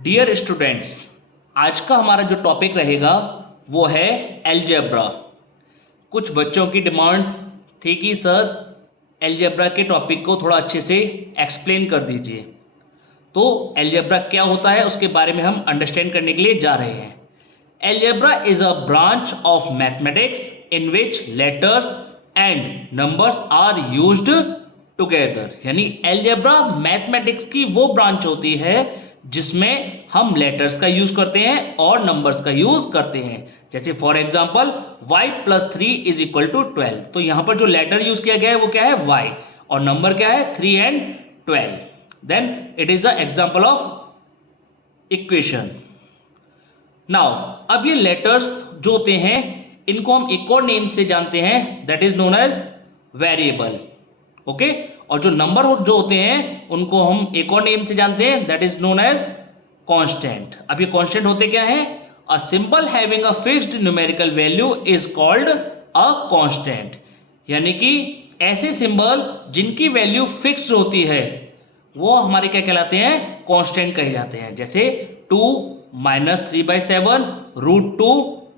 Dear students, आज का हमारा जो टॉपिक रहेगा वो है अलजेब्रा। कुछ बच्चों की डिमांड थी कि सर अलजेब्रा के टॉपिक को थोड़ा अच्छे से एक्सप्लेन कर दीजिए। तो अलजेब्रा क्या होता है उसके बारे में हम अंडरस्टैंड करने के लिए जा रहे हैं। Algebra is a branch of mathematics in which letters and numbers are used together. यानी अलजेब्रा मैथमेटिक्स की वो ब्रांच होती है जिसमें हम लेटर्स का यूज करते हैं और नंबर्स का यूज करते हैं। जैसे फॉर एग्जांपल y + 3 = 12। तो यहां पर जो लेटर यूज किया गया है वो क्या है, y, और नंबर क्या है 3 and 12। Then it is the example of equation. Now अब ये लेटर्स जो होते हैं इनको हम एक और नेम से जानते हैं, that is known as variable. Okay, और जो नंबर जो होते हैं उनको हम एक और नेम से जानते हैं, that is known as constant. अब ये कांस्टेंट होते क्या हैं? A symbol having a fixed numerical value is called a constant. यानी कि ऐसे सिंबल जिनकी वैल्यू फिक्स्ड होती है वो हमारे क्या कहलाते हैं, कांस्टेंट कहे जाते हैं। जैसे 2 - 3/7 √2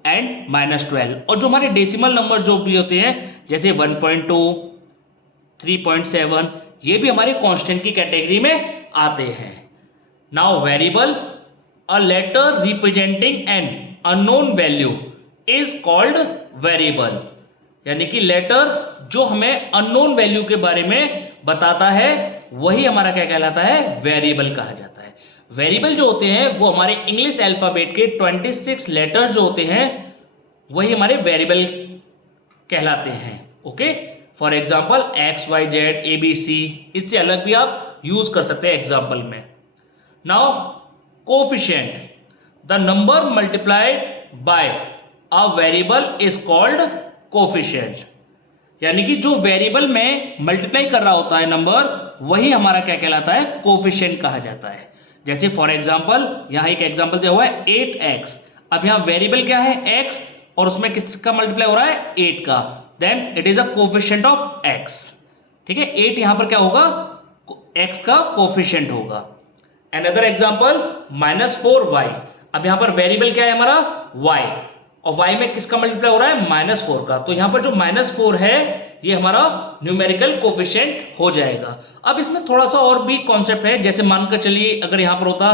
एंड -12। और जो हमारे डेसिमल नंबर जो भी होते हैं जैसे 1.2 3.7, ये भी हमारे कांस्टेंट की कैटेगरी में आते हैं। Now variable, a letter representing an unknown value is called variable. यानी कि लेटर जो हमें अननोन वैल्यू के बारे में बताता है वही हमारा क्या कहलाता है, वेरिएबल कहा जाता है। वेरिएबल जो होते हैं वो हमारे इंग्लिश अल्फाबेट के 26 लेटर्स जो होते हैं वही हमारे वेरिएबल कहलाते हैं। Okay, for example XYZ ABC, इससे अलग भी आप यूज कर सकते हैं एग्जाम्पल में। Now coefficient, the number multiplied by a variable is called coefficient. यानी कि जो वेरिएबल में मल्टीप्लाई कर रहा होता है नंबर वही हमारा क्या कहलाता है, कोफिशिएंट कहा जाता है। जैसे फॉर एग्जाम्पल यहां एक एग्जाम्पल दिया हुआ है 8x। अब यहां वेरिएबल क्या है, x, और उसमें किसका मल्टीप्लाई हो रहा है, 8 का। Then it is a coefficient of x। ठीक है, 8 यहां पर क्या होगा, x का कोफिशिएंट होगा। Another example -4y। अब यहां पर वेरिएबल क्या है हमारा, y, और y में किसका मल्टीप्लाई हो रहा है, -4 का। तो यहां पर जो -4 है ये हमारा न्यूमेरिकल कोफिशिएंट हो जाएगा। अब इसमें थोड़ा सा और भी कॉन्सेप्ट है। जैसे मानकर चलिए अगर यहां पर होता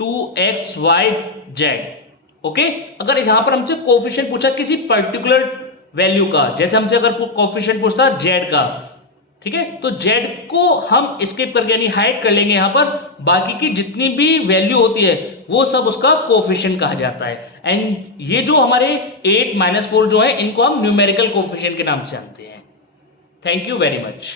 2xyz। ओके, अगर यहां पर हमसे कोफिशिएंट पूछा किसी पर्टिकुलर वैल्यू का, जैसे हमसे अगर कोफिशिएंट पूछता z का, ठीक है, तो z को हम स्किप करके यानी हाइड कर लेंगे। यहां पर बाकी की जितनी भी वैल्यू होती है वो सब उसका कोफिशिएंट कहा जाता है। एंड ये जो हमारे 8 - 4 जो है इनको हम न्यूमेरिकल कोफिशिएंट के नाम से जानते हैं। Thank you very much.